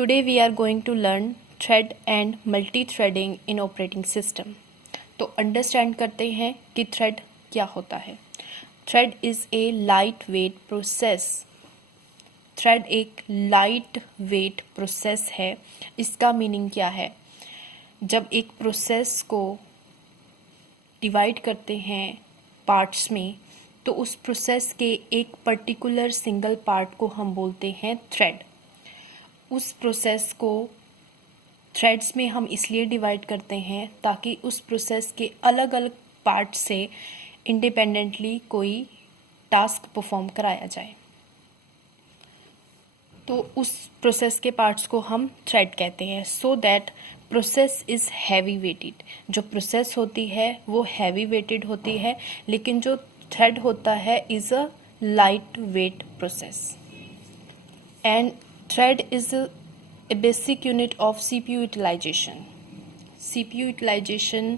Today we are going to learn thread and multi-threading in operating system. तो understand करते हैं कि thread क्या होता है. Thread is a light weight process. Thread एक लाइट वेट प्रोसेस है. इसका मीनिंग क्या है? जब एक प्रोसेस को डिवाइड करते हैं पार्ट्स में, तो उस प्रोसेस के एक पर्टिकुलर सिंगल पार्ट को हम बोलते हैं थ्रेड. उस प्रोसेस को थ्रेड्स में हम इसलिए डिवाइड करते हैं ताकि उस प्रोसेस के अलग अलग पार्ट से इंडिपेंडेंटली कोई टास्क परफॉर्म कराया जाए. तो उस प्रोसेस के पार्ट्स को हम थ्रेड कहते हैं. So that process is heavy weighted. जो प्रोसेस होती है वो हैवी वेटेड होती है, लेकिन जो थ्रेड होता है is a light weight process. And thread is a basic unit of CPU utilization. CPU utilization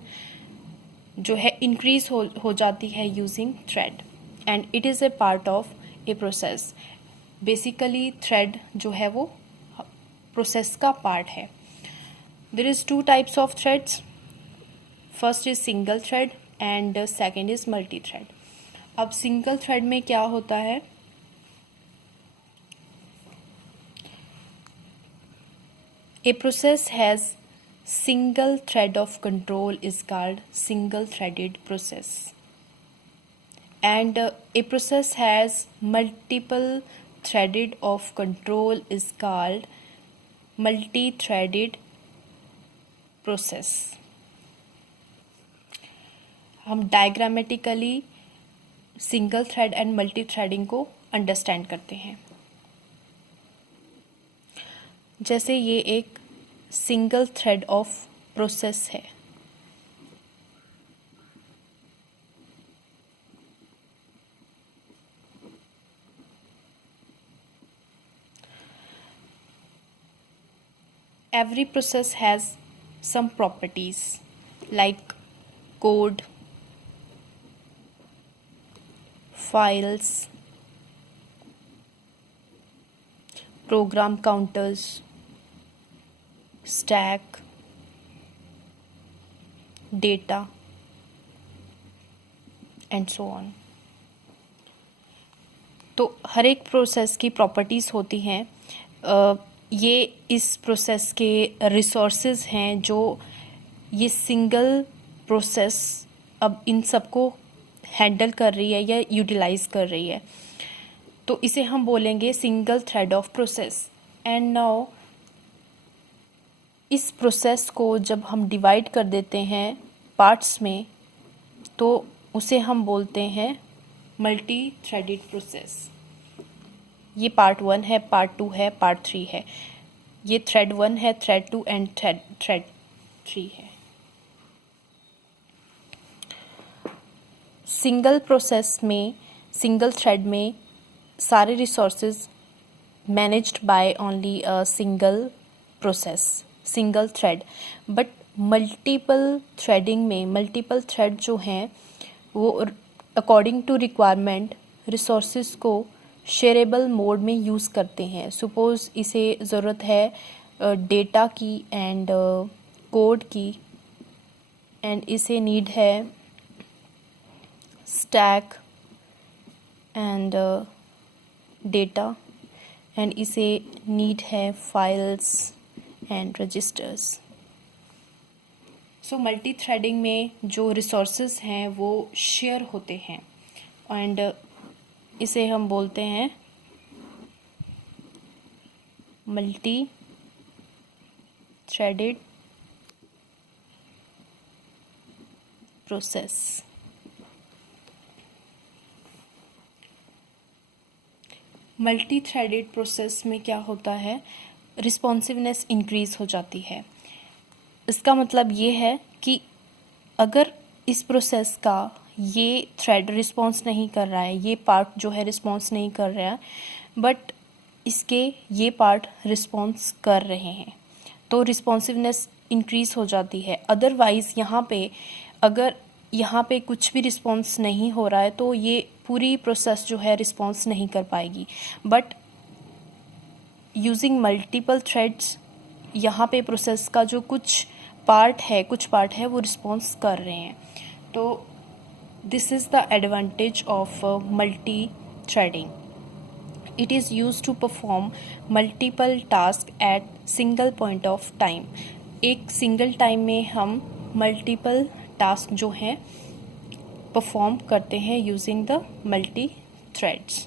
जो है increase हो जाती है using thread and it is a part of a process. Basically thread जो है वो process का part है. There is two types of threads. First is single thread and second is multi thread. अब single thread में क्या होता है? A process has single thread of control is called single threaded process. And a process has multiple threaded of control is called multi-threaded process. हम diagrammatically single thread and multi threading को understand करते हैं. जैसे ये एक single thread of process है. Every process has some properties like code, files, program counters, stack, data and so on. तो हर एक प्रोसेस की प्रॉपर्टीज़ होती हैं. ये इस प्रोसेस के रिसोर्सेज हैं जो ये सिंगल प्रोसेस अब इन सबको हैंडल कर रही है या यूटिलाइज कर रही है. तो इसे हम बोलेंगे single thread of process. And now इस प्रोसेस को जब हम डिवाइड कर देते हैं पार्ट्स में, तो उसे हम बोलते हैं मल्टी थ्रेडेड प्रोसेस. ये पार्ट 1 है, पार्ट 2 है, पार्ट 3 है. ये थ्रेड 1 है, थ्रेड 2 एंड थ्रेड 3 है. सिंगल प्रोसेस में, सिंगल थ्रेड में सारे resources managed by only a single process, single thread. But multiple threading में मल्टीपल थ्रेड जो हैं वो अकॉर्डिंग टू रिक्वायरमेंट रिसोर्सेज को शेयरेबल मोड में यूज़ करते हैं. सपोज़ इसे ज़रूरत है डेटा की एंड कोड की, एंड इसे नीड है स्टैक एंड डेटा, एंड इसे नीड है files and registers. So multithreading में जो रिसोर्सेज हैं वो शेयर होते हैं एंड इसे हम बोलते हैं multi threaded process. Multi threaded process में क्या होता है? रिस्पॉन्सिवनेस इंक्रीज़ हो जाती है. इसका मतलब ये है कि अगर इस प्रोसेस का ये थ्रेड रिस्पॉन्स नहीं कर रहा है, ये पार्ट जो है रिस्पॉन्स नहीं कर रहा है, बट इसके ये पार्ट रिस्पॉन्स कर रहे हैं, तो रिस्पॉन्सिवनेस इंक्रीज़ हो जाती है. अदरवाइज़ यहाँ पे अगर यहाँ पे कुछ भी रिस्पॉन्स नहीं हो रहा है तो ये पूरी प्रोसेस जो है रिस्पॉन्स नहीं कर पाएगी. बट यूजिंग मल्टीपल थ्रेड्स, यहाँ पे प्रोसेस का जो कुछ पार्ट है वो रिस्पॉन्स कर रहे हैं। तो this is the advantage of multithreading. It is use to perform multiple task at single point of time. एक सिंगल टाइम में हम मल्टीपल टास्क जो हैं परफॉर्म करते हैं यूजिंग द मल्टी थ्रेड्स।